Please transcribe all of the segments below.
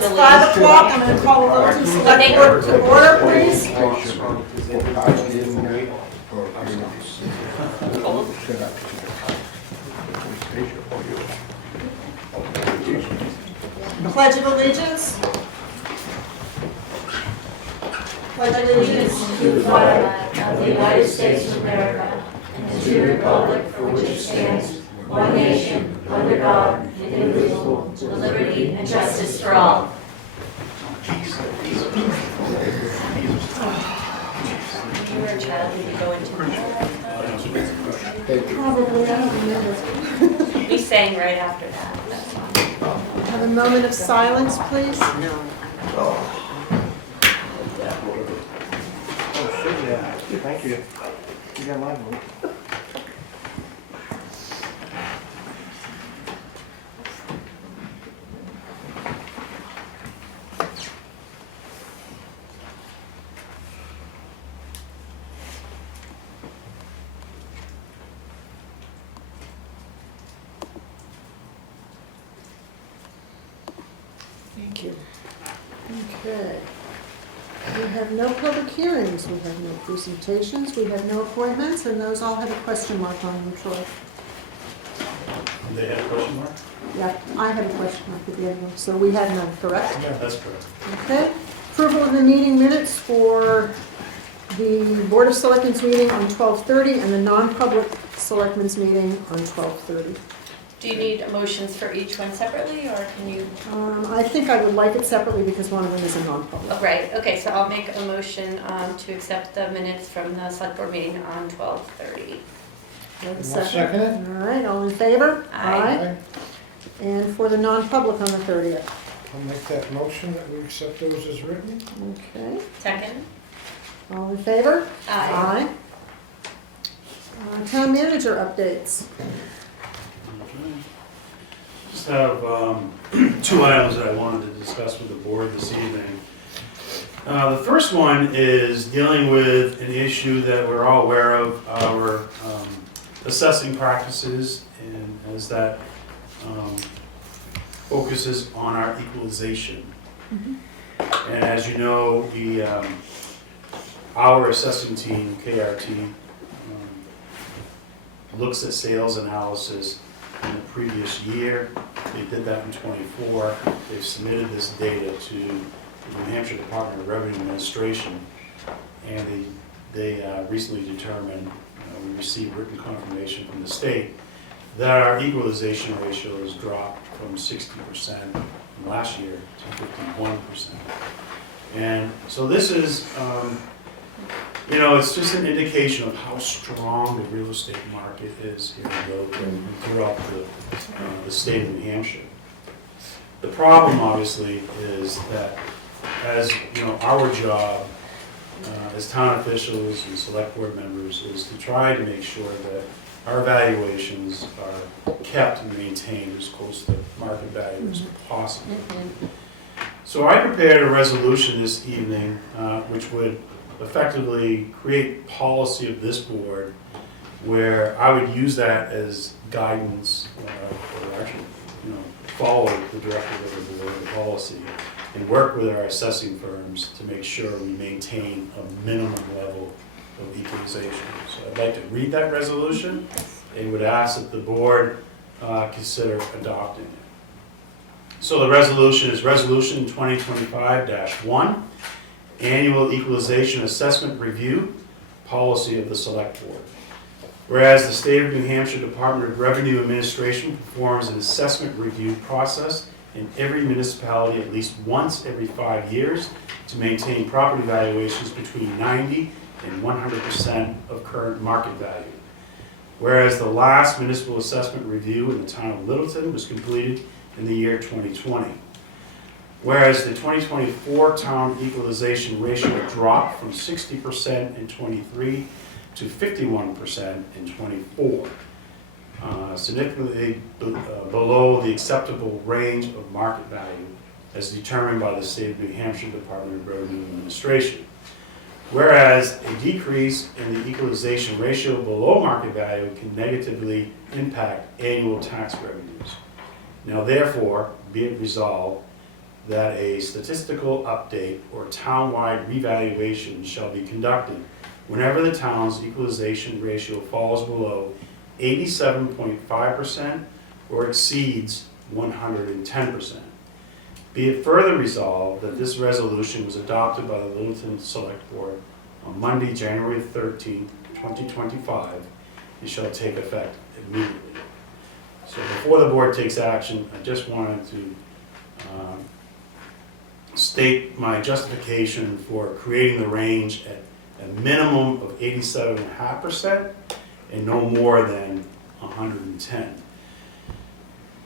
It's the 5 lead. o'clock. I'm going to call the Littleton Selectboard to order, please. Pledge of Allegiance. Pledge of Allegiance To the flag of the United States of America and to the republic for which it stands, one nation, under God, indivisible, with liberty and justice for all. You were a child, did you go into Probably, I don't remember. We sang right after that. That's fine. Have a moment of silence, please. Oh, shit, yeah. Thank you. You got mine, one. Thank you. Okay. We have no public hearings, we have no presentations, we have no appointments, and those all have a question mark on them, Troy. They had a question mark? Yeah, I have a question mark at the end of them, so we had none, correct? Yeah, that's correct. Okay. Approval of the meeting minutes for the Board of Selectmen's meeting on 12:30 and the non-public Selectmen's meeting on 12:30. Do you need motions for each one separately, or can you? I think I would like it separately because one of them is a non-public. Oh, right, okay, so I'll make a motion to accept the minutes from the select board meeting on 12:30. Have a I'll second? second it. All right, all in favor? Aye. And for the non-public on the 30th. I'll make that motion that we accept those as written. Okay, Second? all in favor? Aye. Town manager updates. Just have two items that I wanted to discuss with the board this evening. The first one is dealing with an issue that we're all aware of, our assessing practices, and as that focuses on our equalization. And as you know, our assessing team, KRT, looks at sales analysis in the previous year. They did that in '24. They've submitted this data to the New Hampshire Department of Revenue Administration, and they recently determined, we received written confirmation from the state, that our equalization ratio has dropped from 60% from last year to 51%. And so this is, it's just an indication of how strong the real estate market is here in Littleton and throughout the state of New Hampshire. The problem, obviously, is that as our job as town officials and select board members is to try to make sure that our valuations are kept and maintained as close to market value as possible. So I prepared a resolution this evening which would effectively create policy of this board where I would use that as guidance or actually follow the directive of the board, the policy, and work with our assessing firms to make sure we maintain a minimum level of equalization. So I'd like to read that resolution and would ask that the board consider adopting it. So the resolution is Resolution 2025-1, Annual Equalization Assessment Review, Policy of the Select Board. Whereas the State of New Hampshire Department of Revenue Administration performs an assessment review process in every municipality at least once every 5 years to maintain property valuations between 90 and 100% of current market value. Whereas the last municipal assessment review in the town of Littleton was completed in the year 2020. Whereas the 2024 town equalization ratio dropped from 60% in '23 to 51% in '24, significantly below the acceptable range of market value as determined by the State of New Hampshire Department of Revenue Administration. Whereas a decrease in the equalization ratio below market value can negatively impact annual tax revenues. Now therefore, be it resolved that a statistical update or townwide revaluation shall be conducted whenever the town's equalization ratio falls below 87.5% or exceeds 110%. Be it further resolved that this resolution was adopted by the Littleton Selectboard on Monday, January 13th, 2025, and shall take effect immediately. So before the board takes action, I just wanted to state my justification for creating the range at a minimum of 87.5% and no more than 110.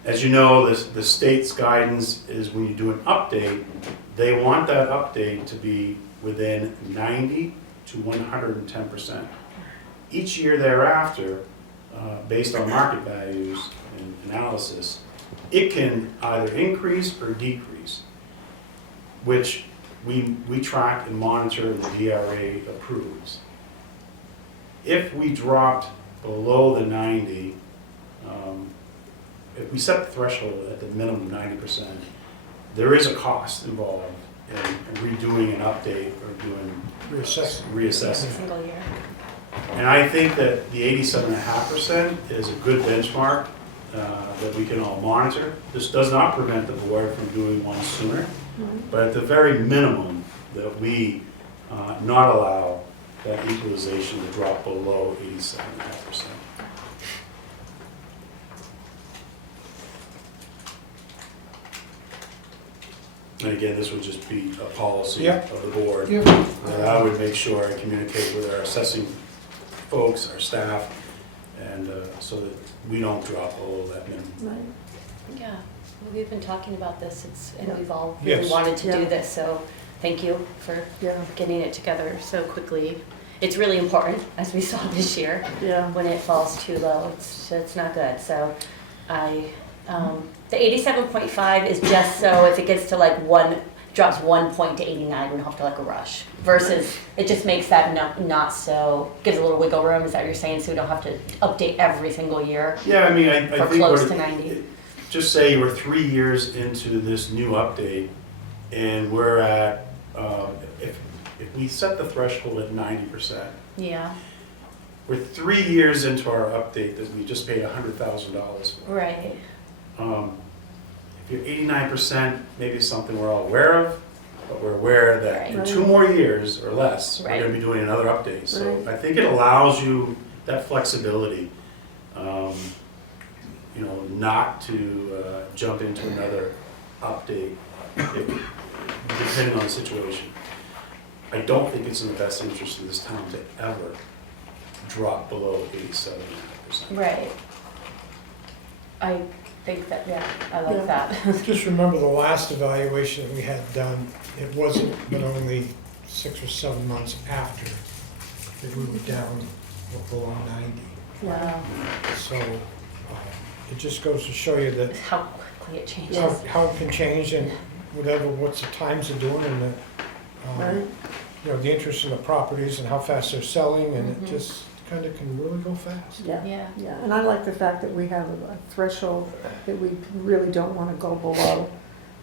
As you know, the state's guidance is when you do an update, they want that update to be within 90 to 110%. Each year thereafter, based on market values and analysis, it can either increase or decrease, which we track and monitor and the DRA approves. If we dropped below the 90, if we set the threshold at the minimum 90%, there is a cost involved in redoing an update or doing reassessing. Single year. And I think that the 87.5% is a good benchmark that we can all monitor. This does not prevent the board from doing one sooner, but at the very minimum, that we not allow that equalization to drop below 87.5%. And again, this would just be a policy Yep. of the board. Yep. And I would make sure I communicate with our assessing folks, our staff, and so that we don't drop below that minimum. Right. Yeah, we've been talking about this, and Yeah. we've all Yes. really wanted to do Yeah. this, so thank you for Yeah, getting it together so quickly. It's really important, as we saw this year, yeah. when it falls too low, it's not good, so the 87.5 is just so if it gets to like drops 1 point to 89, we don't have to like rush, versus it just makes that not so, gives a little wiggle room, is that what you're saying, so we don't have to update every single year Yeah, I mean, I for think close what to 90? just say we're 3 years into this new update, and we're at, if we set the threshold at 90%, Yeah, we're 3 years into our update that we just paid $100,000 for. right, If you're 89%, maybe it's something we're all aware of, but we're aware that in Right. 2 more years or less, we're Right. gonna be doing another update. So Right. I think it allows you that flexibility, not to jump into another update, depending on the situation. I don't think it's in the best interest of this town to ever drop below 87.5%. right. I think that, yeah, I like Yeah. that. Just remember the last evaluation that we had done, it wasn't but only 6 or 7 months after that we were down below 90. Wow, So it just goes to show you that how quickly it changes. how it can change and what the times are doing and Right. the interest in the properties and how fast they're selling, and Mhm. it just kind of can really go fast. Yeah, Yeah, yeah, and I like the fact that we have a threshold that we really don't want to go below,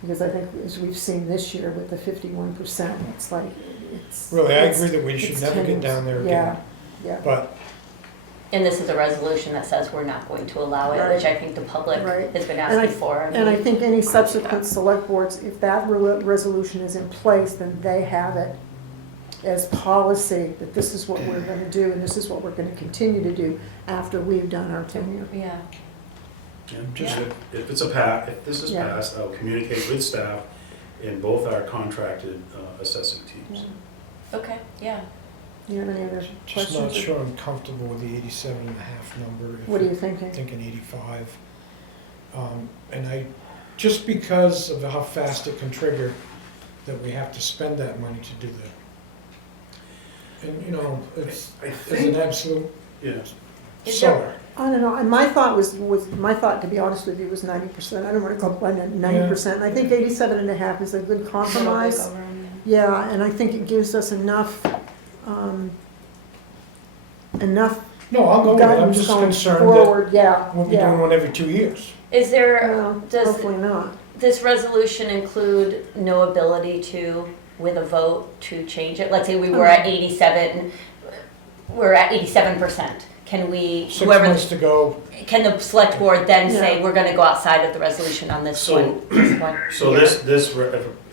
because I think as we've seen this year with the 51%, it's like, it's. Really, I it's- agree that we should it's never get tenuous. down there Yeah, again. yeah, But and this is a resolution that says we're not going to allow it, Right. which I think the public Right. has been And I- asking for. and I think any subsequent select boards, if that resolution is in place, then they have it as policy, that this is what we're gonna do, and this is what we're gonna continue to do after we've done our tenure. Yeah, And Just- if this is Yeah. passed, I'll communicate with staff in both our contracted assessing teams. okay, yeah. You have any other just not questions? sure I'm comfortable with the 87.5 number. If What are you thinking? thinking 85. And just because of how fast it can trigger, that we have to spend that money to do that. And, it's I an think, absolute yeah, Is seller. I don't know, and my thought my thought, to be honest with you, was 90%. I don't wanna go by 90%. I think 87.5 is a good compromise. Wiggle room, Yeah, and I think it gives us enough, enough No, I'll go with it. I'm guidance just going concerned that forward, yeah, we'll be doing yeah. one every 2 years. yeah. Is there, Well, does, hopefully not. this resolution include no ability to, with a vote, to change it? Let's say we were at 87, we're at 87%. Can we, 6 whoever, months to go, can the select board then say, Yeah. we're gonna go outside of the resolution on this So- one? This one So here?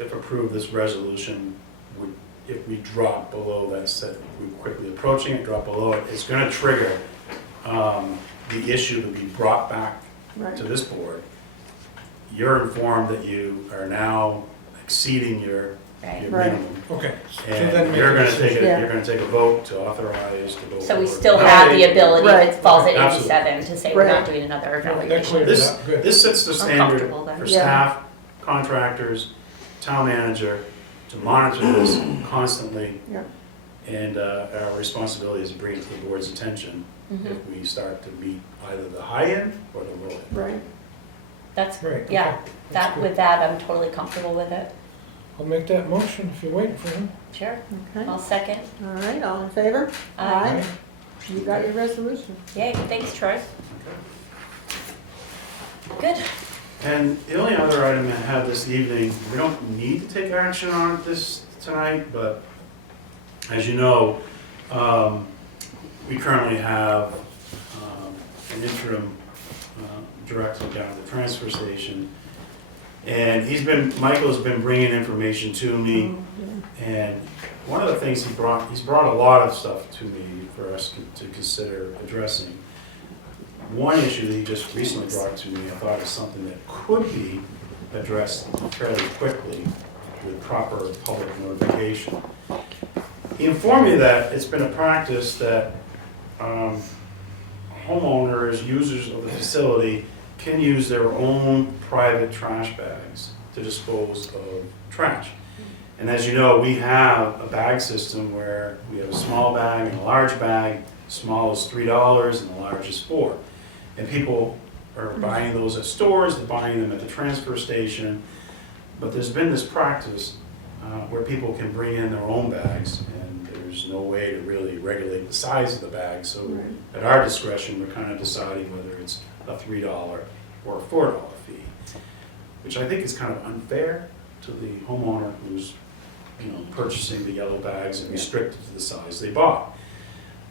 if approved, this resolution would, if we drop below that set, we're quickly approaching it, drop below it, it's gonna trigger, the issue to be brought back Right. to this board. You're informed that you are now exceeding your Right. Right. minimum. okay. So And then make you're a gonna take decision. Yeah. you're gonna take a vote to authorize to go. So we forward. still have the ability, if Right. it falls at Absolutely. 87, to say we're not Right. doing another That evaluation. cleared it This, up, good. this sets the I'm standard comfortable then. for Yeah. staff, contractors, town manager, to monitor this constantly. Yeah. And our responsibility is to bring it to the board's attention Mhm. if we start to meet either the high end or the low end. Right. That's, Great, okay. yeah, That's that, good. with that, I'm totally comfortable with it. I'll make that motion if you're waiting for him. Sure, Okay. I'll second. All right, all in favor? Aye. You got your resolution. Yay, thanks, Troy. Good. And the only other item I have this evening, we don't need to take action on it this tonight, but as you know, we currently have an interim director down at the transfer station. And Michael's been bringing information to me, and one of the things he's brought a lot of stuff to me for us to consider addressing. One issue that he just recently brought to me, I thought is something that could be addressed fairly quickly with proper public notification. He informed me that it's been a practice that homeowners, users of the facility, can use their own private trash bags to dispose of trash. And as you know, we have a bag system where we have a small bag and a large bag. Small is $3 and the large is $4. And people are buying those at stores, they're buying them at the transfer station. But there's been this practice where people can bring in their own bags, and there's no way to really regulate the size of the bag. So Right. at our discretion, we're kind of deciding whether it's a $3 or a $4 fee, which I think is kind of unfair to the homeowner who's, purchasing the yellow bags and restricted to the size they bought.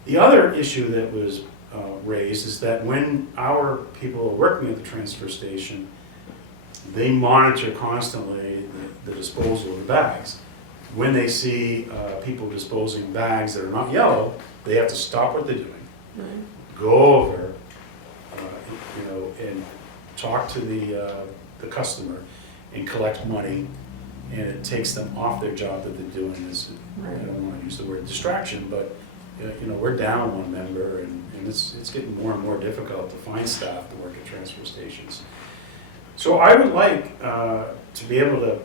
The other issue that was raised is that when our people are working at the transfer station, they monitor constantly the disposal of the bags. When they see people disposing bags that are not yellow, they have to stop what they're doing, go over, and talk to the customer and collect money, and it takes them off their job that they're doing. I don't want to use the word distraction, but we're down one member, and it's getting more and more difficult to find staff to work at transfer stations. So I would like to be able to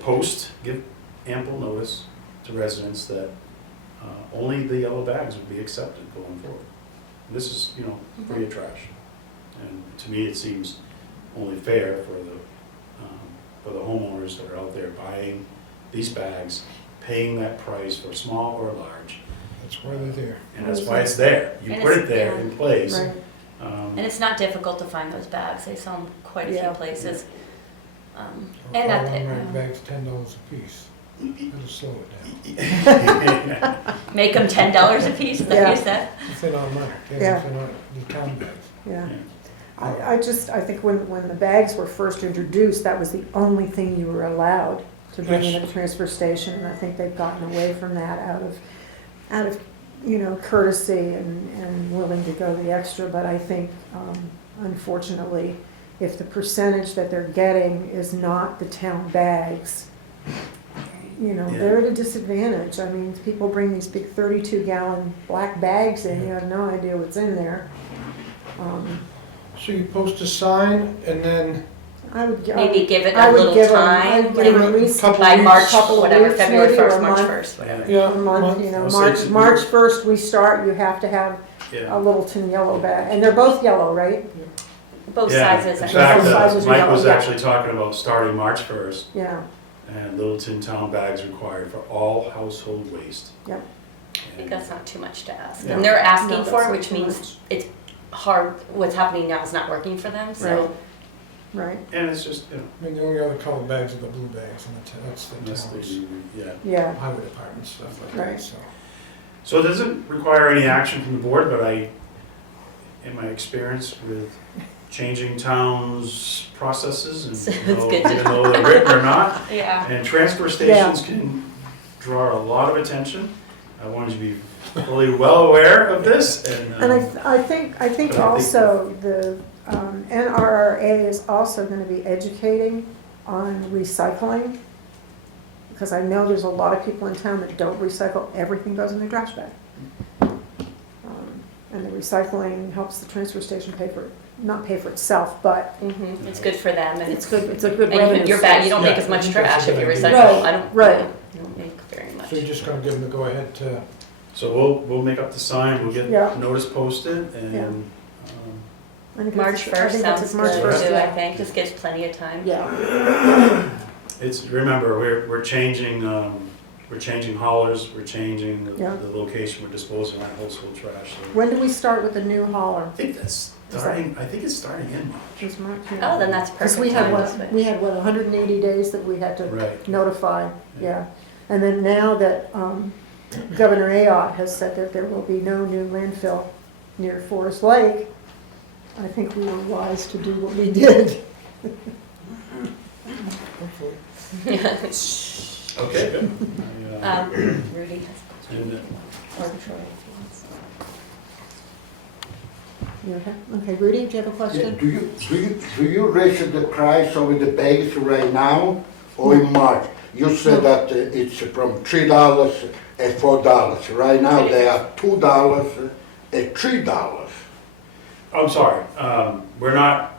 give ample notice to residents that only the yellow bags would be accepted going forward. And this is, free of trash. And to me, it seems only fair for the homeowners that are out there buying these bags, paying that price for small or large. That's why they're there. And that's why it's there. You And put it's- it there in place. Right. And it's not difficult to find those bags, they sell them quite a few Yeah. places. Or And call at the, one bags $10 a piece. That'll slow it down. make them $10 a piece, is that what you said? If they're not marked, Yeah. if they're not the town bags. Yeah. I think when the bags were first introduced, that was the only thing you were allowed to bring in at the transfer station, and I think they've gotten away from that out of courtesy and willing to go the extra, but I think, unfortunately, if the percentage that they're getting is not the town bags, they're at a disadvantage. I mean, people bring these big 32-gallon black bags in, you have no idea what's in there. So you post a sign and then I would Maybe give it I a would little give 'em- time, I'd give 'em like at least couple by weeks, March, couple of whatever, weeks February maybe, or 1st, a March month. 1st, whatever. yeah, a month, I'll say March 1st we start, you have to have a Yeah. Littleton yellow bag, and they're both yellow, right? Both Yeah, sizes. in I fact, think. Both sizes are Mike yellow, was yeah. actually talking about starting March 1st, Yeah, and Littleton town bags required for all household waste. Yep. I think that's not too much to ask. Yeah. And they're asking No, for that's it, not which too means much. it's hard, what's happening now is not working for them, so. Right. right, And it's just, you know, I mean, the only other colored bags are the blue bags, and that's the that's the, town's yeah. yeah, highway department stuff like Right. that, so. So it doesn't require any action from the board, but in my experience with changing towns' processes, and It's you know, good to even though they're written or not, Yeah. and transfer stations can draw a lot of attention. I wanted you to be fully well aware of this, and. and I think But I think- also the NRRA is also gonna be educating on recycling, because I know there's a lot of people in town that don't recycle, everything goes in their trash bag. And the recycling helps the transfer station not pay for itself, but It's good for them, and it's good, it's a good And revenue your bag, you source. don't make Yeah, as much I think that's trash a if you good recycle. idea. I don't. Right. You don't make very much. So you're just gonna give them the go-ahead to, So we'll make up the sign, we'll get Yeah. notice posted, Yeah. and, I think March it's- I 1st think it's sounds March good 1st, too, I yeah. think, just gives plenty of time. Yeah, remember, we're changing haulers, we're changing Yeah. the location we're disposing of household trash. So when do we start with the new hauler? I think it's starting in March. This March? Oh, then that's Because perfect we had time to what, switch. we had what, 180 days that we had to Right. notify, yeah. And then now that Governor Ayotte has said that there will be no new landfill near Forest Lake, I think we were wise to do what we did. hopefully. Okay, good. Rudy has a And, question. You okay? Okay, Rudy, do you have a Yeah, question? do you raise the price of the bags right now or in March? You said that it's from $3 and $4. Right now they are $2 and $3. I'm sorry, we're not,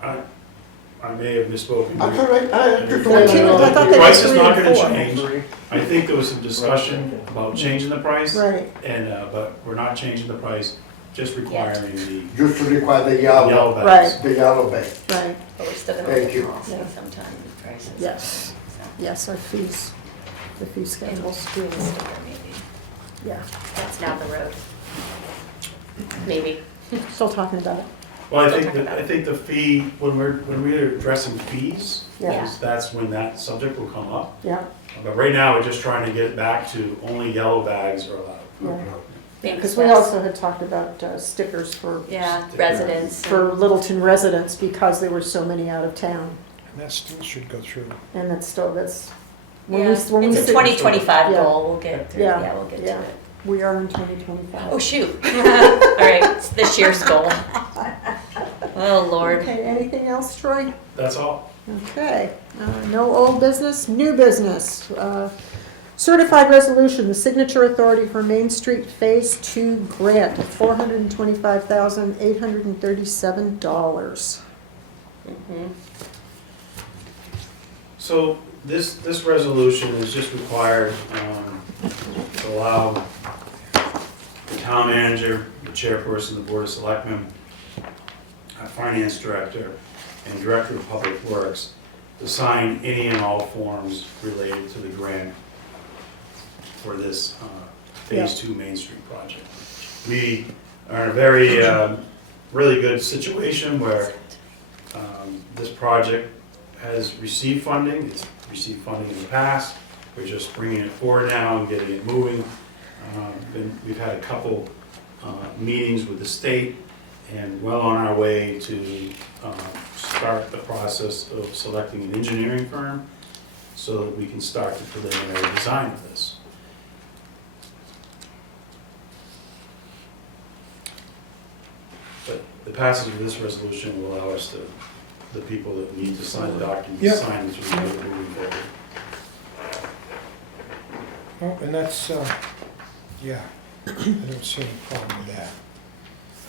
I may have misspoken. That's all right, I just I want to know. thought they Price were is not 3 gonna and 4. change. I think there was some discussion about changing the price, Right, and, but we're not changing the price, just requiring the Just to require the yellow yellow, bags. the yellow bag. right, But we're still gonna Thank look you. at policy Yeah. sometime with prices. yes, So, yes, our fees, the fee and we'll schedules, do a sticker maybe. yeah. That's down the road. Maybe. Still talking about it, Well, We'll talk about I it. think the fee, when we're addressing fees, yeah, that's when that subject will come up. yeah, But right now, we're just trying to get it back to only yellow bags are allowed. yeah. Thanks, Because we Wes. also had talked about stickers for Yeah, residents. for Littleton residents because there were so many out of town. And that still should go through. And that's, when Yeah, we it's a sit- 2025 Yeah. goal, we'll get through, Yeah. yeah, we'll get to Yeah. it. we are in 2025. Oh, shoot. All right, it's this year's goal. Oh, Lord. Okay, anything else, Troy? That's all. Okay, no old business, new business. Certified resolution, the signature authority for Main Street Phase 2 grant of $425,837. Mhm. So this resolution is just required to allow the town manager, the chairperson of the board of selectmen, a finance director, and director of public works to sign any and all forms related to the grant for this Phase 2 Main Street project. We are in a very, really good situation where this project has received funding. It's received funding in the past. We're just bringing it forward now and getting it moving. We've had a couple meetings with the state and well on our way to start the process of selecting an engineering firm so that we can start the preliminary design of this. But the passage of this resolution will allow us to, the people that need to sign the document, Yep. sign it so we can get moving forward. Oh, and that's, yeah, I don't see any problem with that.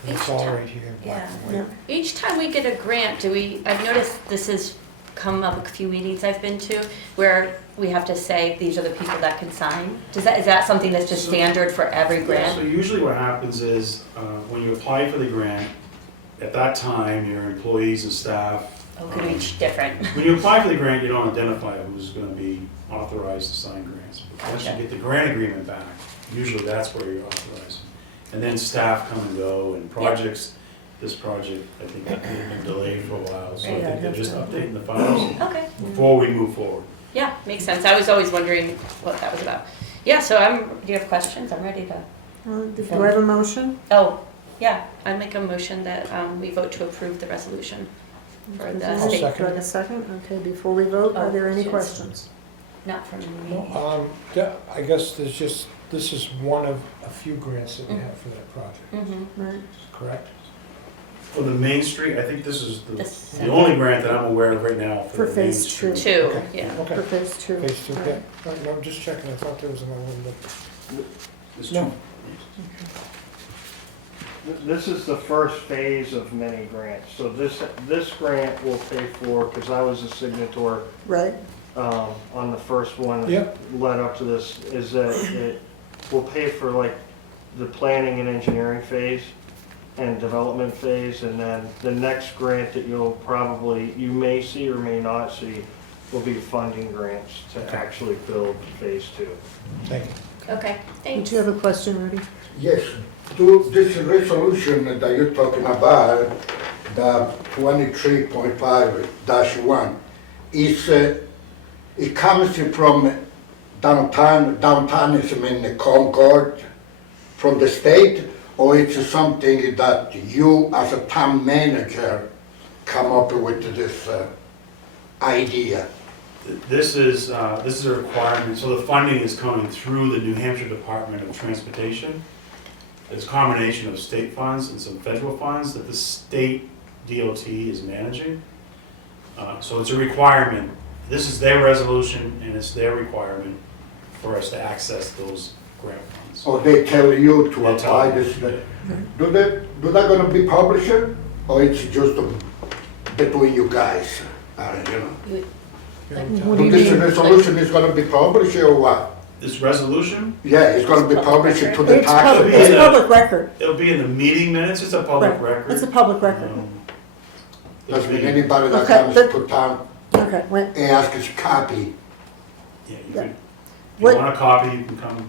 And it's all right here in black and Yeah. white. Each time we get a grant, I've noticed this has come up a few meetings I've been to, where we have to say, these are the people that can sign. Is that something that's just standard for every So grant? usually what happens is, when you apply for the grant, at that time, your employees and staff, Oh, could be each different. when you apply for the grant, you don't identify who's gonna be authorized to sign grants. But once you Gotcha. get the grant agreement back, usually that's where you're authorized. And then staff come and go, and projects, this project, I think, had been delayed for a while, so I Right. think they're Yeah, just that's updating the files Okay. before we move forward. Yeah, makes sense. I was always wondering what that was about. Yeah, so do you have questions? I'm ready to. Do I have a motion? Oh, yeah, I make a motion that we vote to approve the resolution for the I'll state. Do I have a second? Okay, before we vote, are there any Oh, yes. questions? Not from me. I guess this is one of a few grants that we have for that project, Mm-hmm. Right. correct? For the Main Street, I think this is This- the only grant that I'm aware of right now For for the Main phase Street. 2. Two, Okay. yeah. Okay. For phase 2. Phase 2, Right. yeah. Right, no, I'm just checking, I thought there was another one, but There's No. two. This is the first phase of many grants. So this grant will pay for, because I was a signator Right, on the first one Yep. led up to this, is that it will pay for like the planning and engineering phase and development phase, and then the next grant that you may see or may not see will be funding grants to Okay. actually build phase 2. thank you. Okay, did thanks. you have a question, Rudy? Yes, to this resolution that you're talking about, the 23.5-1, it comes from downtown is in Concord, from the state, or it's something that you as a town manager come up with this idea? This is a requirement, so the funding is coming through the New Hampshire Department of Transportation. It's a combination of state funds and some federal funds that the state DOT is managing. So it's a requirement. This is their resolution and it's their requirement for us to access those grant funds. Or they tell you to They tell apply you. this? Do that gonna be published, or it's just between you guys? You know. What do you This mean? resolution is gonna be published or what? This resolution, Yeah, it's gonna be published to the It's public, taxpayers. it's public record. it'll be in the meeting minutes, it's a public Right. record. It's a public record. It'll Doesn't mean be- anybody that Okay, comes but- to town Okay, wait. and asks us copy. Yeah, you Yeah. could, if What- you want a copy, you can come.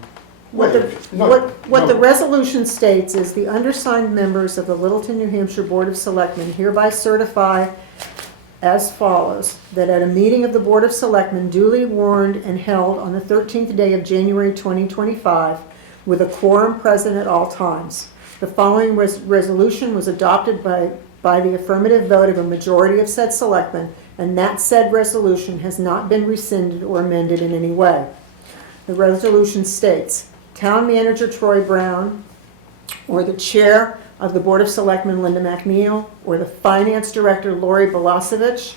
What the, No, what the no. resolution states is the undersigned members of the Littleton, New Hampshire Board of Selectmen hereby certify as follows, that at a meeting of the Board of Selectmen duly warned and held on the 13th day of January 2025, with a quorum present at all times, the following resolution was adopted by the affirmative vote of a majority of said selectmen, and that said resolution has not been rescinded or amended in any way. The resolution states, Town Manager Troy Brown, or the Chair of the Board of Selectmen Linda McNeil, or the Finance Director Lori Belasevich,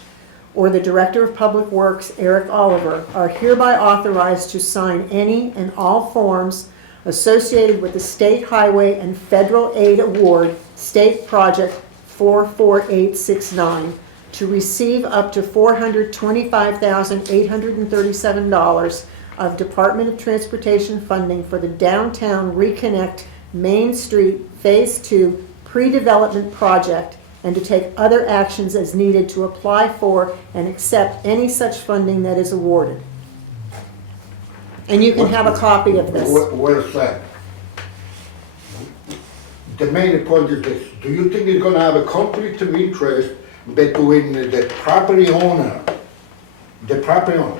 or the Director of Public Works Eric Oliver are hereby authorized to sign any and all forms associated with the State Highway and Federal Aid Award State Project 44869 to receive up to $425,837 of Department of Transportation funding for the Downtown Reconnect Main Street Phase 2 pre-development project, and to take other actions as needed to apply for and accept any such funding that is awarded. And you can have a copy of this. Where's that? The main point is this, do you think it's gonna have a conflict of interest between the property owner,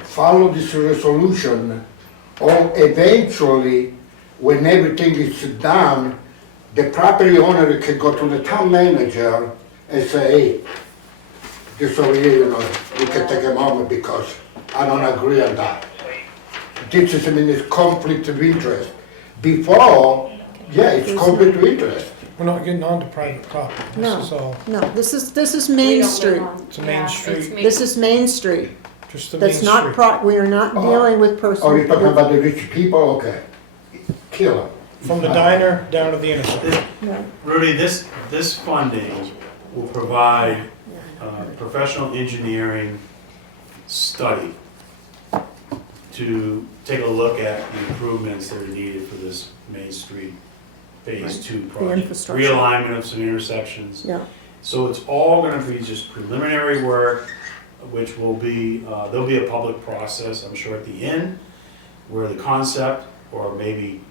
follow this resolution, or eventually, when everything is done, the property owner can go to the town manager and say, hey, this over here, you know, you can take a moment because I don't agree on that. This is, I mean, it's conflict of interest. Before, yeah, it's conflict of interest. We're not getting onto private property, No. this is all, No, this is Main Street. it's a main street, This is Main Street. just the main That's not, street. we are not Oh. dealing with Oh, personal. you're talking about the rich people, okay. Kill them. From the diner down to the intersection. Yeah. Rudy, this funding will provide professional engineering study to take a look at the improvements that are needed for this Main Street Phase 2 project. infrastructure. Realignment of some intersections. Yeah, So it's all gonna be just preliminary work, which will be, there'll be a public process, I'm sure, at the end, where the concept, or maybe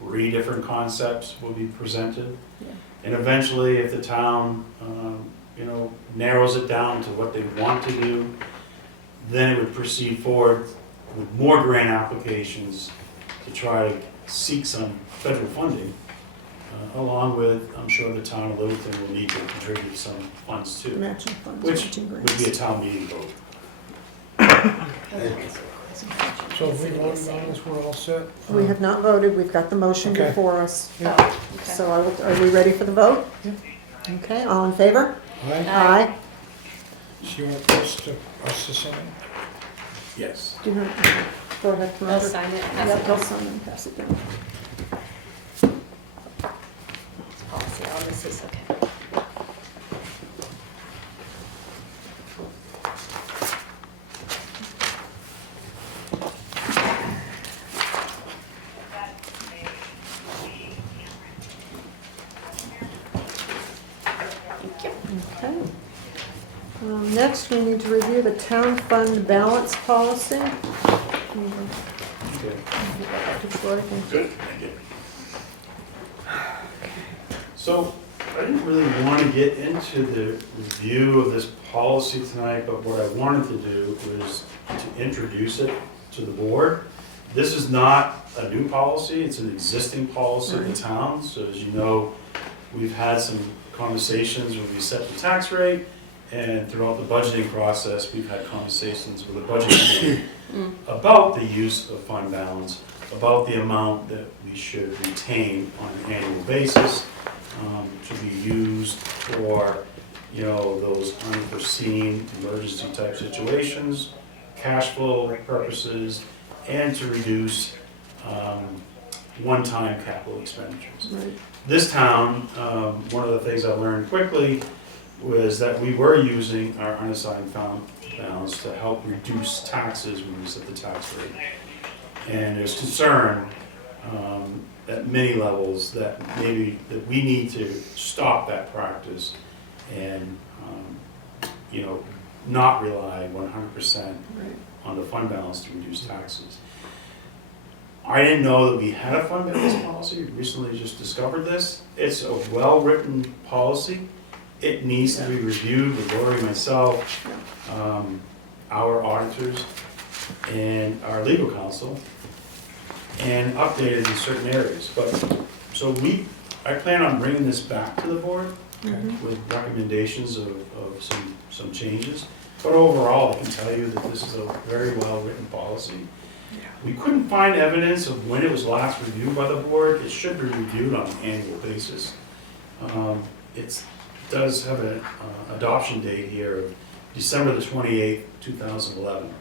3 different concepts will be presented. Yeah. And eventually, if the town, narrows it down to what they want to do, then it would proceed forward with more grant applications to try to seek some federal funding, along with, I'm sure the town of Littleton will need to contribute some funds too, Matching funds, which matching would grants. be a town meeting vote. So if we voted on this, we're all set? We have not voted, we've got the motion Okay. before us. Oh, okay. So are we ready for the vote? Yeah. Okay, all in favor? Aye. Aye. So you want us to sign? Yes. Do you want, go ahead, They'll Roger. sign it, pass Yep, it they'll down. sign and pass it down. Policy, all this is okay. Thank you. Okay. Next, we need to review the town fund balance policy. Okay. Troy, thank you. So, I didn't really want to get into the review of this policy tonight, but what I wanted to do was to introduce it to the board. This is not a new policy, it's an existing policy of the town. So as you know, we've had some conversations when we set the tax rate, and throughout the budgeting process, we've had conversations with the budget committee about the use of fund balance, about the amount that we should retain on an annual basis to be used for, those unforeseen emergency type situations, cash flow purposes, and to reduce one-time capital expenditures. Right. This town, one of the things I learned quickly was that we were using our unassigned fund balance to help reduce taxes when we set the tax rate. And there's concern at many levels that maybe that we need to stop that practice and, not rely 100% on the fund balance to reduce taxes. I didn't know that we had a fund balance policy, recently just discovered this. It's a well-written policy. It needs to be reviewed with Lori, myself, our auditors, and our legal counsel, and updated in certain areas. So I plan on bringing this back to the board with recommendations of some changes. But overall, I can tell you that this is a very well-written policy. We couldn't find evidence of when it was last reviewed by the board. It should be reviewed on an annual basis. It does have an adoption date here of December the 28th, 2011.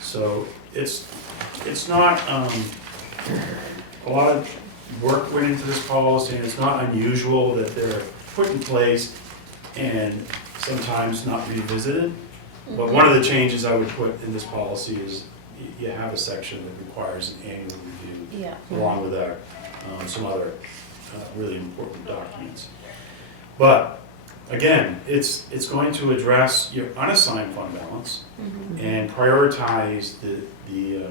So it's not, a lot of work went into this policy, and it's not unusual that they're put in place and sometimes not revisited. But one of the changes I would put in this policy is you have a section that requires an annual review, Yeah. along with our, some other really important documents. But again, it's going to address your unassigned fund balance and prioritize the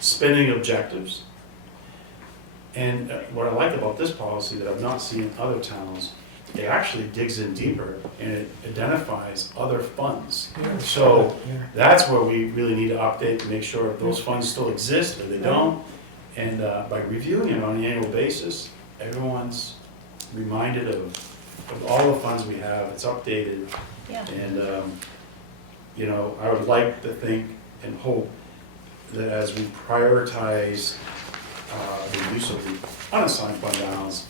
spending objectives. And what I like about this policy that I've not seen in other towns, it actually digs in deeper and it identifies other funds. Yeah. So Yeah. that's where we really need to update to make sure if those funds still exist or they don't. And by reviewing it on an annual basis, everyone's reminded of all the funds we have, it's updated. Yeah. And, I would like to think and hope that as we prioritize the use of the unassigned fund balance,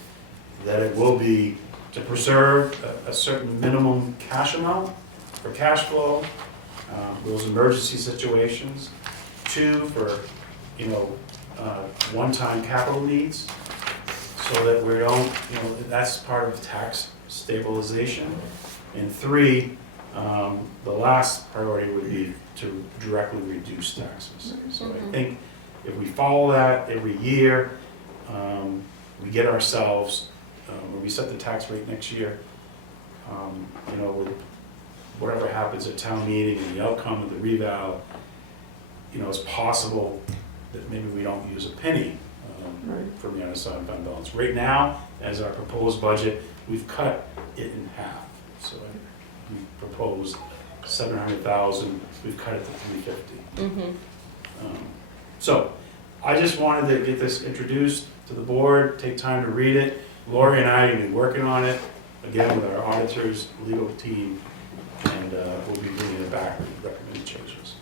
that it will be to preserve a certain minimum cash amount for cash flow, those emergency situations. 2, for, one-time capital needs, so that we don't, that's part of tax stabilization. And 3, the last priority would be to directly reduce taxes. So I think if we follow that every year, we get ourselves, when we set the tax rate next year, with whatever happens at town meeting and the outcome of the reval, it's possible that maybe we don't use a penny Right. from the unassigned fund balance. Right now, as our proposed budget, we've cut it in half. So we proposed 700,000, we've cut it to 350. Mm-hmm. So, I just wanted to get this introduced to the board, take time to read it. Lori and I have been working on it, again, with our auditors, legal team, and we'll be bringing it back with recommended changes.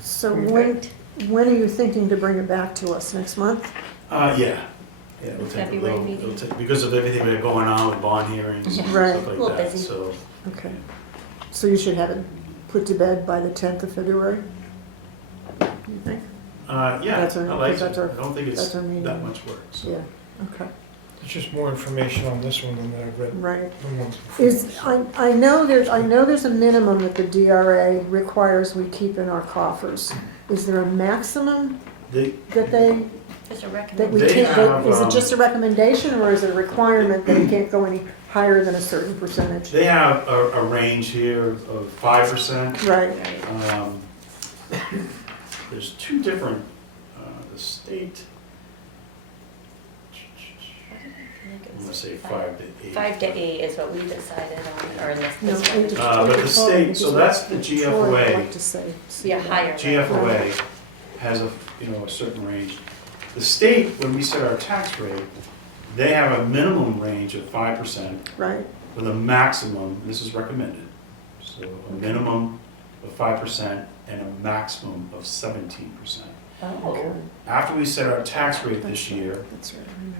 So when are you thinking to bring it back to us, next month? Yeah, it'll take a February little, meeting. because of everything that's going on with bond hearings and Right. stuff A little like that, busy. so. Okay. So you should have it put to bed by the 10th of February? You think? Yeah, That's our- I like it. that's our- I don't think it's that's our meeting. that much work, so. Yeah, okay, It's just more information on this one than I've read right. the ones before. I know there's a minimum that the DRA requires we keep in our coffers. Is there a maximum They, that they, Just a that recommendation. we They can't, have, is it just a recommendation or is it a requirement that it can't go any higher than a certain percentage? they have a range here of 5%. Right, There's two different, the state, I'm gonna say 5 to 8. 5 to 8 is what we decided on, or in this. no, this one. 8 to But 12 the state, so that's the Troy would GFOA. like to say. Yeah, higher. GFOA has a certain range. The state, when we set our tax rate, they have a minimum range of 5% Right, with a maximum, this is recommended, so a minimum of 5% and a maximum of 17%. Oh, okay, After we set our tax rate this year, that's right, I remember.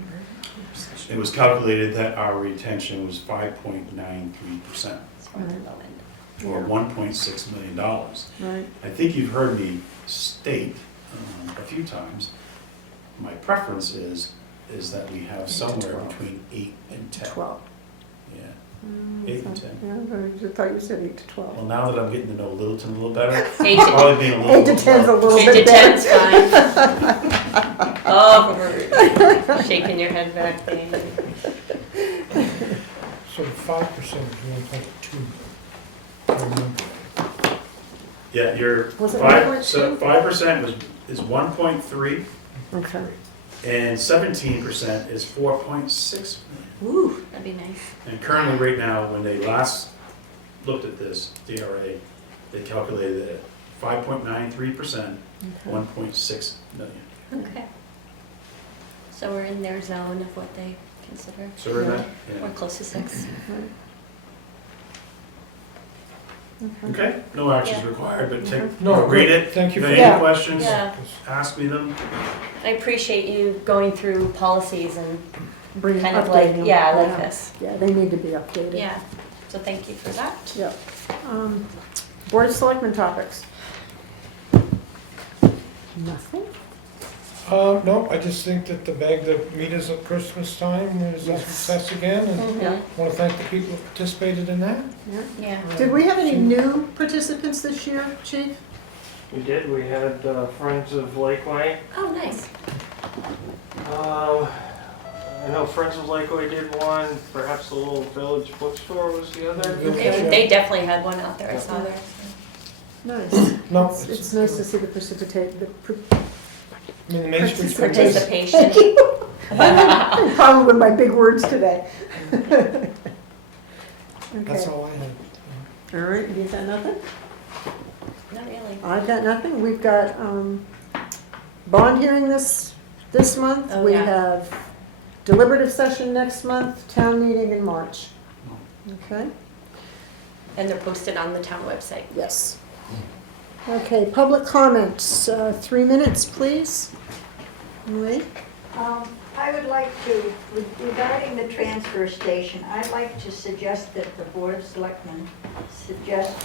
it was calculated that our retention was 5.93%, it's on the low end. or Yeah. $1.6 million. Right, I think you've heard me state a few times, my preference is that we have 8 to somewhere 12. between 8 and 10. 12. Yeah. Mm, 8 and so- 10. Yeah, but I thought you said 8 to 12. Well, now that I'm getting to know Littleton a little better, 8 to probably being a little. 8 to 10's a little 8 to bit 10's better. fine. Oh, shaking your head back there. So the 5% is 1.2. I remember. Yeah, your Was it 5% is 1.3, Okay, and 17% is 4.6 million. Ooh, that'd be nice. And currently, right now, when they last looked at this DRA, they calculated it at 5.93%, okay. 1.6 million. Okay. So we're in their zone of what they consider. So we're not, We're close to 6. Right. Okay. okay, no actions Yeah. required, but take, No, read it. Thank you If for you Yeah. have any questions, Yeah. ask me them. I appreciate you going through policies and Bring, kind of like, updating them. yeah, like this. Yeah, they need to be updated. Yeah, so thank you for that. Yep. Board of Selectmen topics? Nothing? No, I just think that the bag that meet us at Christmas time is a Yes. success again, and Mhm. want to thank the people who participated in that. Yeah. Yeah. Did we have any new participants this year, Chief? We did, we had Friends of Lakeway. Oh, nice. I know Friends of Lakeway did one, perhaps the little village bookstore was the other. They definitely had one out there, I saw there. Nice. No, It's nice to see the precipitate, I mean, the Main Street Participation. Friends. Participation. problem with my big words today. That's Okay, all I had. all right, you got nothing? Not really. I've got nothing. We've got bond hearing this month. Oh, We yeah. have deliberative session next month, town meeting in March. Okay, And they're posted on the town website. yes. Okay, public comments, 3 minutes, please. Lee? I would like to, regarding the transfer station, I'd like to suggest that the Board of Selectmen suggest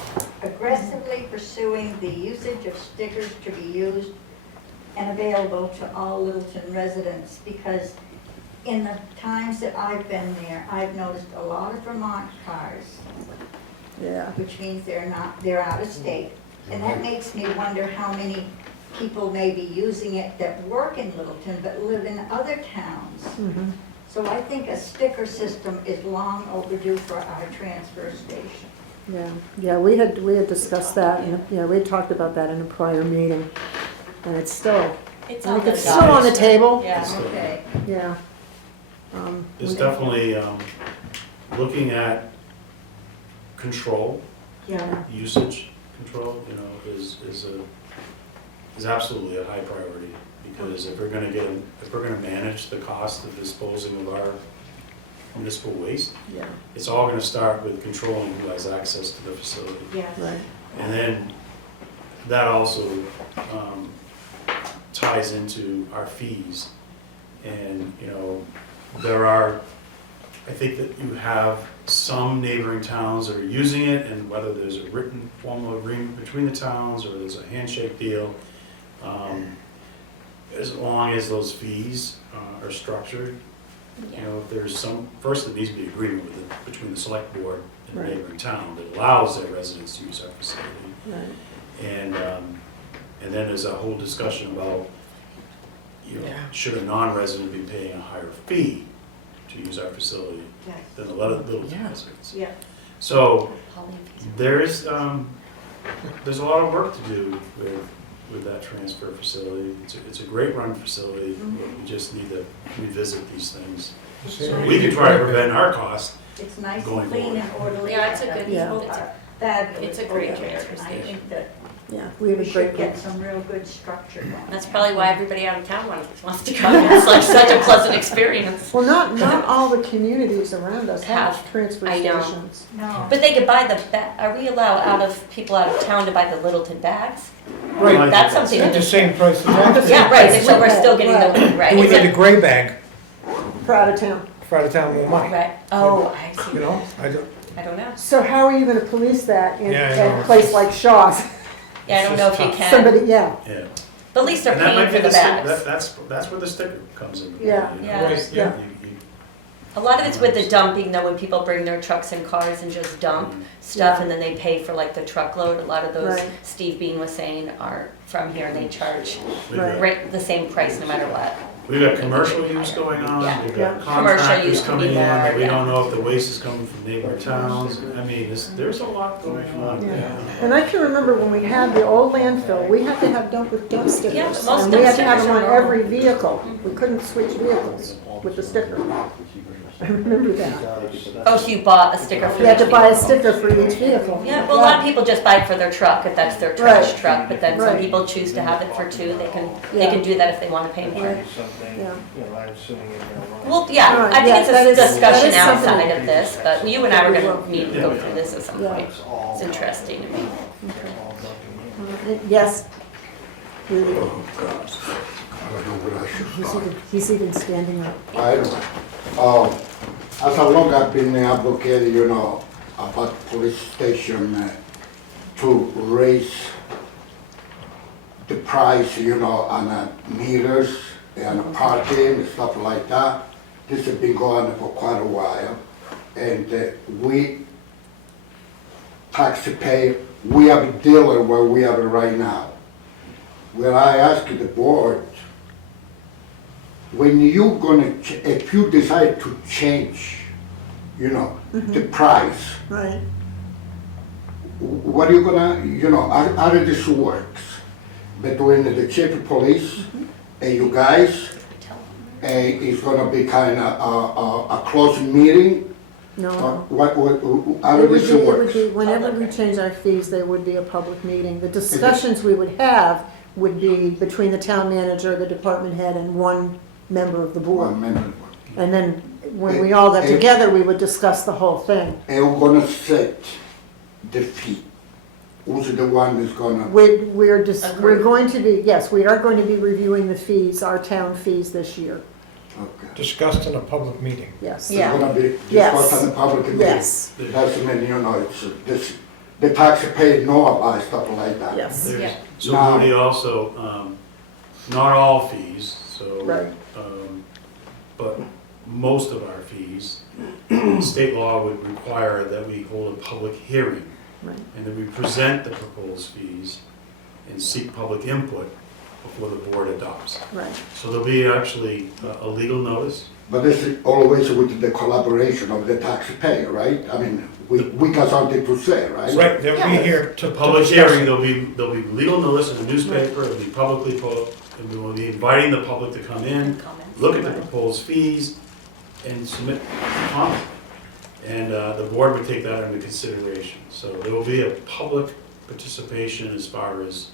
aggressively pursuing the usage of stickers to be used and available to all Littleton residents, because in the times that I've been there, I've noticed a lot of Vermont cars, Yeah. which means they're out of state. And that makes me wonder how many people may be using it that work in Littleton but live in other towns. Mhm. So I think a sticker system is long overdue for our transfer station. Yeah, we had discussed that, and, we had talked about that in a prior meeting, and it's still It's I on think the it's still on the docket. table, Yeah. Okay. yeah. It's We- definitely, looking at control, Yeah. usage control, is absolutely a high priority. Because if we're gonna manage the cost of disposing of our municipal waste, Yeah, it's all gonna start with controlling who has access to the facility. Yes. right, And then that also ties into our fees. And, I think that you have some neighboring towns that are using it, and whether there's a written formal agreement between the towns or there's a handshake deal, as long as those fees are structured, if there's first there needs to be agreement between the select board and the Right. neighboring town that allows their residents to use our facility. right. And then there's a whole discussion about, should a non-resident be paying a higher fee to use our facility Yes. than the Littleton residents? Yeah. So Poly fees. there's a lot of work to do with that transfer facility. It's a great run facility, but we just need to revisit these things. We can try to prevent our costs. It's nice Going and clean and orderly. Yeah, it's a good- Yeah. People are fabulous. It's a great over there, transfer and I station. think that Yeah, we have we a great should get group. some real good structure going. That's probably why everybody out of town wants to come. It's like such a pleasant experience. Well, not all the communities around us have Have. transfer I know. stations. No. But they could buy are we allowed people out of town to buy the Littleton bags? Right, That's something at to the same price as that. Yeah, right, so we're still getting the, right. Do we need a except- gray bag For out of town. for out of town more money? Right, oh, I see. You know, I don't know. So how are you gonna police that in Yeah, I a know. place like Shaw's? Yeah, I don't know if you can. Somebody, yeah, Yeah. But at least they're And that paying might for be the stick- bags. That's where the sticker comes in. Yeah. Yeah. Right, yeah. A lot of it's with the dumping though, when people bring their trucks and cars and just dump stuff Yeah. and then they pay for like the truckload. A lot of those, Right. Steve Bean was saying, are from here and they charge Right. the same price no matter what. We've got commercial use going on, Yeah. we've Yeah. got Commercial contractors use can coming be in, more, that we yeah. don't know if the waste is coming from neighboring towns. I mean, there's a lot going on. yeah. And I can remember when we had the old landfill, we had to have dump stickers. Yeah, most And we had to have dump them on stickers are every vehicle. We couldn't switch vehicles with the sticker. I remember that. Oh, so you bought a sticker for We had to each buy a vehicle. sticker for each vehicle. Yeah, well, a lot of people just buy it for their truck if that's their trash Right. truck, but then some Right. people choose to have it for two. They Yeah. can do that if they want to pay more. Right. Something, Yeah. I'm assuming in there. Well, yeah, Alright, I think yeah, it's that a is- that discussion is something- outside of this, but you and I were We gonna will. need to go through this at some Yeah. point. It's interesting to me. Yes. Really. I don't know what I should start. He's even standing up. I don't. As long as I've been advocating, about police station to raise the price, on meters and parking and stuff like that. This has been going on for quite a while. And we taxpayer, we have a dealer where we have it right now. Where I asked the board, when you if you decide to change, the price, Right. what are you gonna, how this works? Between the chief of police and you guys, and it's gonna be kind of a close meeting? No. How It would this be, works? whenever we change our fees, there would be a public meeting. The discussions we would have would be between the town manager, the department head, and one member of the board. 1 minute. And then when we all got together, we would discuss the whole thing. And we're gonna set the fee. Who's the one that's gonna? We're going to be, yes, we are going to be reviewing the fees, our town fees this year, Okay. discussed in a public meeting. yes. Yeah. It's gonna be Yes. discussed in the public meeting. Yes, That's when, it's, the taxpayer know about stuff like that. yes, Yeah. So Now- Rudy, also, not all fees, so. Right. But most of our fees, state law would require that we hold a public hearing right. and that we present the proposed fees and seek public input before the board adopts. Right. So there'll be actually a legal notice. But this is always with the collaboration of the taxpayer, right? I mean, we got something to say, right? Right, they'll be here To to public discuss hearing, it. there'll be legal notice in the newspaper, it'll be publicly And we will be inviting the public to come in, Comments? look at the proposed fees, and submit comment. And the board would take that into consideration. So there will be a public participation as far as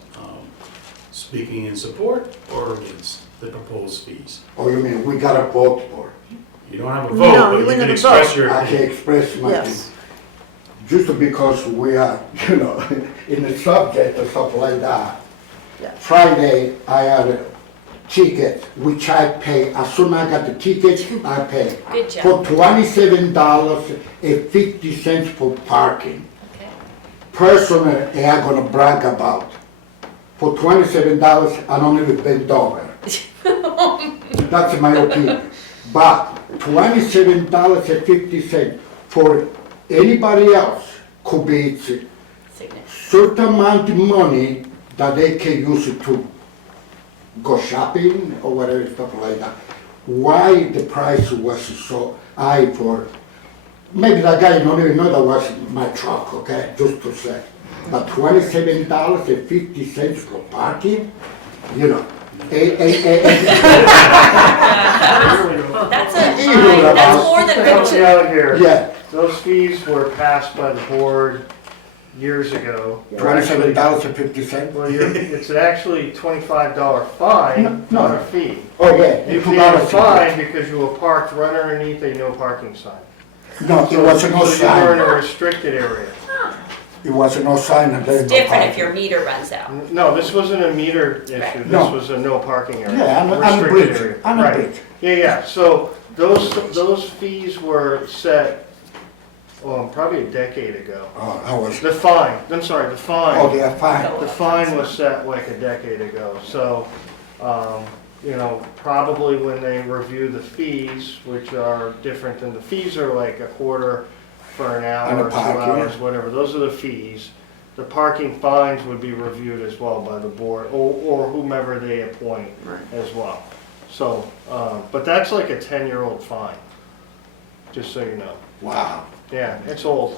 speaking in support or against the proposed fees. Oh, you mean, we gotta vote for it? You don't have a No, vote, you but you wouldn't can have a express vote. your I can opinion. express my Yes. opinion. Just because we are, you know, in the subject or stuff like that. Yeah. Friday, I had a ticket, which I pay, as soon as I got the ticket, I pay. Good job. For $27.50 for parking. Okay. Personally, I'm gonna brag about. For $27, I don't even bend over. That's my opinion. But $27.50 for anybody else could be Signature. certain amount of money that they can use it to go shopping or whatever, stuff like that. Why the price was so high for, maybe that guy don't even know that was my truck, okay, just to say. But $27.50 for parking, you know, That's That's more than Help good. you out here. yeah, Those fees were passed by the board years ago. $27.50. Well, it's actually $25 fine, No. not a fee. Oh, yeah. You paid a fine because you were parked right underneath a no parking sign. No, it was no So you were in a sign, restricted area. it was no sign and there's It's no different if parking. your meter runs out. No, this wasn't a meter issue, Right. this No. was a no parking area. Yeah, on a restricted bridge, area. on a Right. bridge. Yeah, so those fees were set, probably a decade ago. Oh, I was, The fine, I'm sorry, the oh, fine, they are fine. the fine was set like a decade ago. So, you know, probably when they review the fees, which are different than the fees are like a quarter for an And hour, the 2 parking. hours, whatever, those are the fees. The parking fines would be reviewed as well by the board, or whomever they appoint as well. So, but that's like a 10-year-old fine, just so you know. Wow. Yeah, it's old.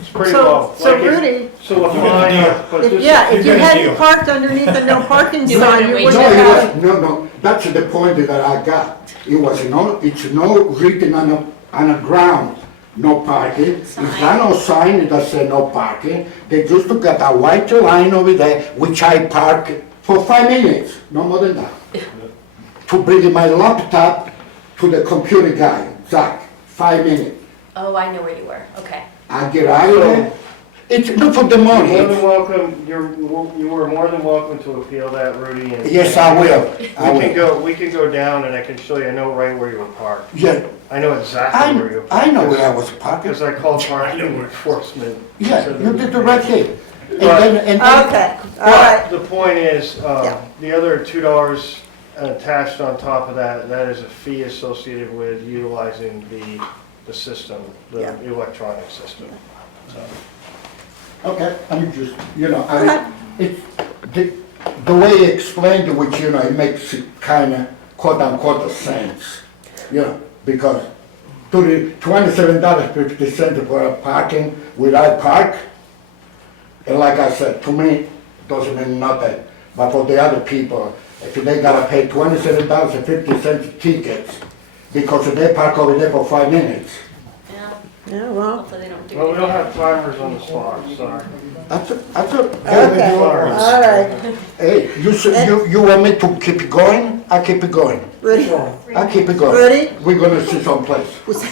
It's pretty So, low. so Like if- Rudy, So a Look at the fine, deal. but if, this. yeah, if you Good hadn't deal. parked underneath the no parking You sign, wouldn't you have wouldn't No, have it had was, no, that's the point that I got. It was no, it's no written on the ground, no parking. It's not no sign that says no parking. They just got a white line over there, which I park for 5 minutes, no more than that. To bring my laptop to the computer guy, Zach, 5 minutes. Oh, I know where you were. Okay. I get out of there. It's not for the You're money. more than welcome, you were more than welcome to appeal that, Rudy. And Yes, I will. I will. We can go down and I can show you, I know right where you were parked. Yeah, I know exactly where you were I parked. know where I was parking. Because I called parking enforcement. Yeah, you did the right thing. And But- then, Okay, all right. But the point is, Yeah. the other $2 attached on top of that, that is a fee associated with utilizing the system, the Yeah. electronic system. So, okay, I'm just, you know, I mean, it's, the way you explained it, which, you know, it makes it kind of quote unquote sense. You know, because $27.50 for a parking where I park, and like I said, to me, doesn't mean nothing. But for the other people, if they gotta pay $27.50 tickets because they park over there for 5 minutes, Yeah. Yeah, well, Hopefully they don't do well, we it. don't have timers on the spot, sorry. that's a, okay, all right. Hey, you want me to keep it going? I keep it going. Rudy, I keep it going. Rudy, We're gonna see someplace. was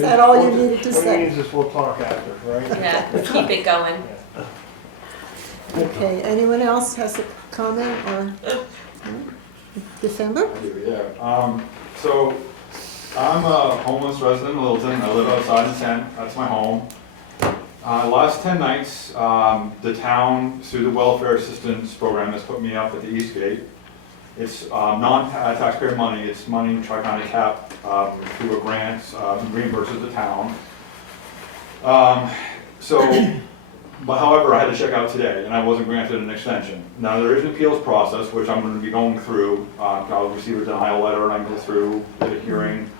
that all you needed to What it say? means is we'll talk after, right? Yeah, keep it going. Okay, anyone else has a comment or? December? Yeah, so I'm a homeless resident in Littleton. I live outside in tent. That's my home. Last 10 nights, the town, through the welfare assistance program, has put me up at the East Gate. It's non-taxpayer money. It's money Tri-County Cap through a grant reimburses the town. But however, I had to check out today, and I wasn't granted an extension. Now, there is an appeals process, which I'm going to be going through. I'll receive a denial letter, and I go through the hearing.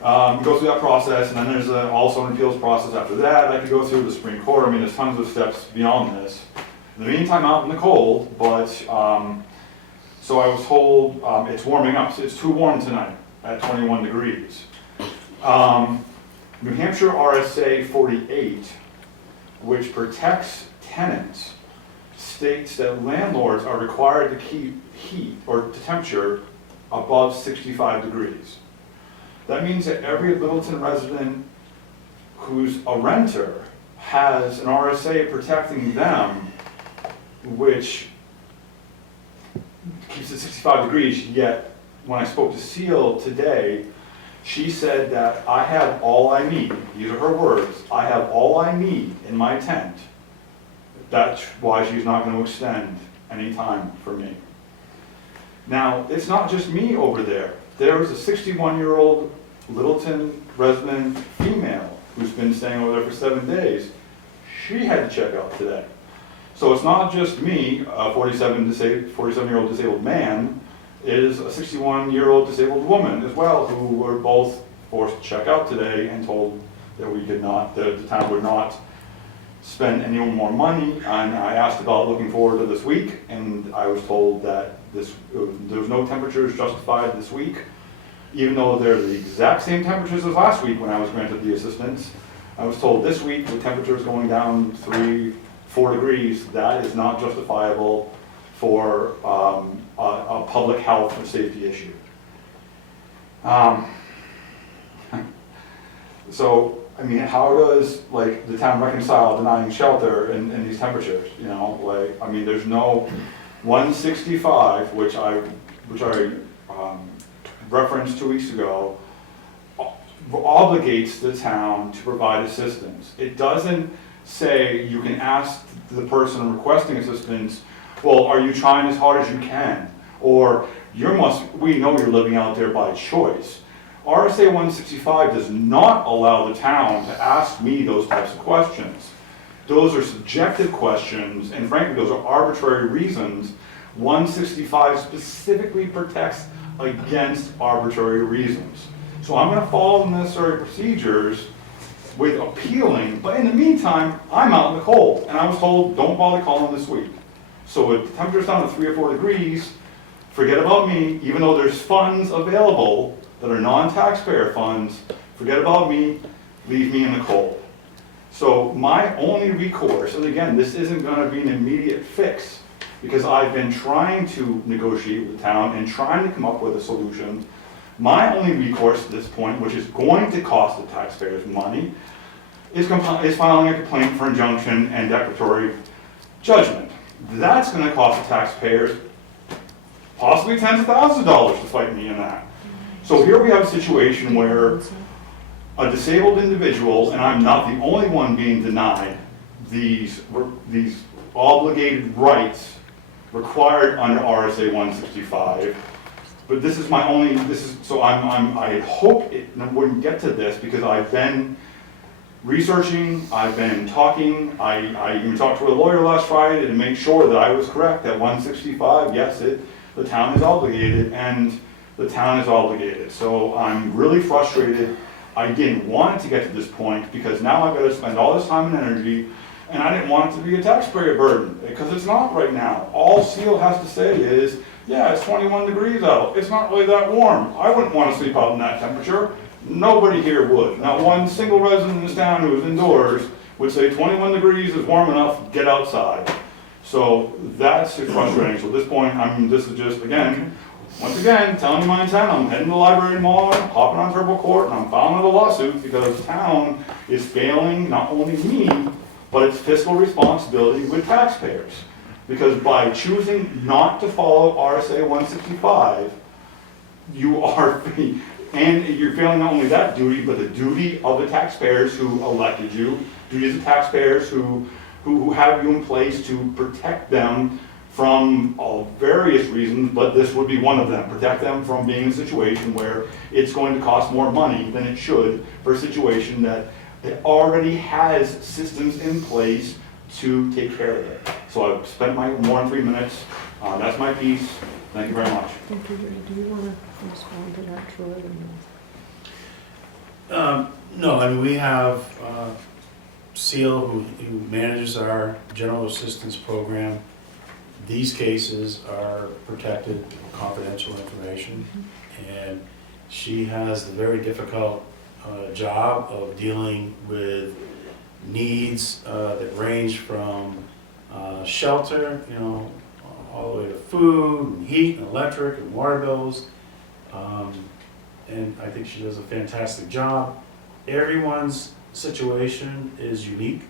Go through that process, and then there's also an appeals process after that. I could go through the Supreme Court. I mean, there's tons of steps beyond this. In the meantime, out in the cold, but So I was told it's warming up. It's too warm tonight at 21 degrees. New Hampshire RSA 48, which protects tenants, states that landlords are required to keep heat or temperature above 65 degrees. That means that every Littleton resident who's a renter has an RSA protecting them, which keeps it 65 degrees, yet when I spoke to Seal today, she said that I have all I need. These are her words. I have all I need in my tent. That's why she's not going to extend any time for me. Now, it's not just me over there. There is a 61-year-old Littleton resident female who's been staying over there for 7 days. She had to check out today. So it's not just me, a 47-year-old disabled man. It is a 61-year-old disabled woman as well, who were both forced to check out today and told that we could not, the town would not spend any more money. And I asked about looking forward to this week, and I was told that there's no temperatures justified this week, even though they're the exact same temperatures as last week when I was granted the assistance. I was told this week the temperature is going down 3-4 degrees. That is not justifiable for a public health and safety issue. So, I mean, how does like the town reconcile denying shelter in these temperatures? You know, like, I mean, there's no 165, which I referenced 2 weeks ago, obligates the town to provide assistance. It doesn't say you can ask the person requesting assistance, well, are you trying as hard as you can? Or we know you're living out there by choice. RSA 165 does not allow the town to ask me those types of questions. Those are subjective questions, and frankly, those are arbitrary reasons. 165 specifically protects against arbitrary reasons. So I'm going to follow the necessary procedures with appealing, but in the meantime, I'm out in the cold, and I was told, don't bother calling this week. So if the temperature's down to 3 or 4 degrees, forget about me, even though there's funds available that are non-taxpayer funds, forget about me, leave me in the cold. So my only recourse, and again, this isn't going to be an immediate fix, because I've been trying to negotiate with the town and trying to come up with a solution. My only recourse at this point, which is going to cost the taxpayers money, is filing a complaint for injunction and declaratory judgment. That's going to cost the taxpayers possibly tens of thousands of dollars to fight me in that. So here we have a situation where a disabled individual, and I'm not the only one being denied these obligated rights required under RSA 165. But this is my only, I had hoped it wouldn't get to this because I've been researching, I've been talking, I even talked to a lawyer last Friday to make sure that I was correct, that 165, yes, the town is obligated, and the town is obligated. So I'm really frustrated. I didn't want it to get to this point because now I've got to spend all this time and energy, and I didn't want it to be a taxpayer burden, because it's not right now. All Seal has to say is, yeah, it's 21 degrees out. It's not really that warm. I wouldn't want to sleep out in that temperature. Nobody here would. Not one single resident in this town who is indoors would say 21 degrees is warm enough, get outside. So that's frustrating. So at this point, this is just, once again, telling you my intent. I'm heading to the library tomorrow, hopping on Turbo Court, and I'm filing a lawsuit because the town is failing not only me, but its fiscal responsibility with taxpayers. Because by choosing not to follow RSA 165, you're failing not only that duty, but the duty of the taxpayers who elected you, duties of taxpayers who have you in place to protect them from various reasons, but this would be one of them. Protect them from being in a situation where it's going to cost more money than it should for a situation that it already has systems in place to take care of it. So I've spent more than 3 minutes. That's my piece. Thank you very much. Thank you. Do you want to respond to that, Troy? No, I mean, we have Seal, who manages our general assistance program. these cases are protected confidential information, and she has the very difficult job of dealing with needs that range from shelter, you know, all the way to food and heat and electric and water bills. And I think she does a fantastic job. Everyone's situation is unique,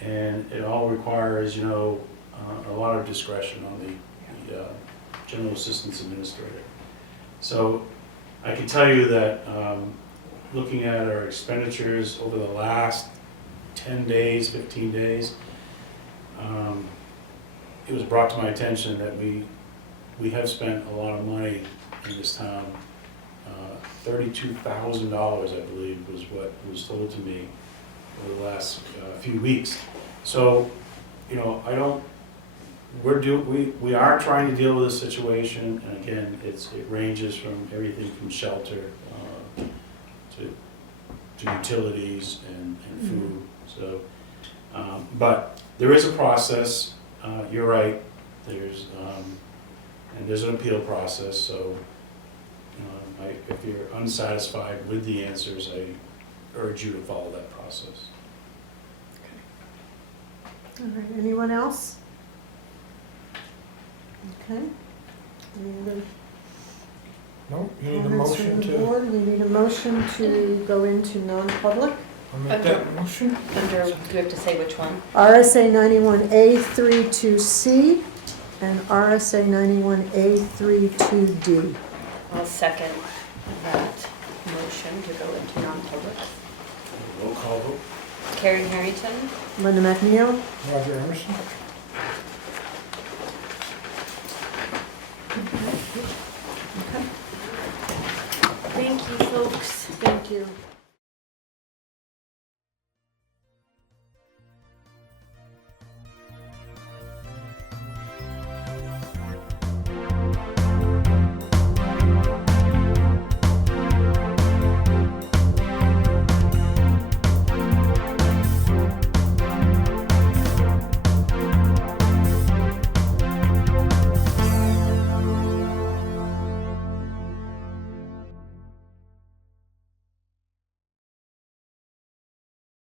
and it all requires, you know, a lot of discretion on the General Assistance Administrator. So I can tell you that looking at our expenditures over the last 10 days, 15 days, it was brought to my attention that we have spent a lot of money in this town. $32,000, I believe, was what was told to me over the last few weeks. So, you know, we are trying to deal with this situation, and again, it ranges from everything from shelter to utilities and food. So, but there is a process. You're right. There's an appeal process. So, if you're unsatisfied with the answers, I urge you to follow that process. All right, anyone else? Okay. Any other No, you need a comments motion from the to, board? We need a motion to go into non-public. I'll make that motion. Under, do we have to say which one? RSA 91A32C and RSA 91A32D. I'll second that motion to go into non-public. Roll call vote. Carrie Harrington? Linda McNeil? Roger Emerson. Thank you, folks. Thank you.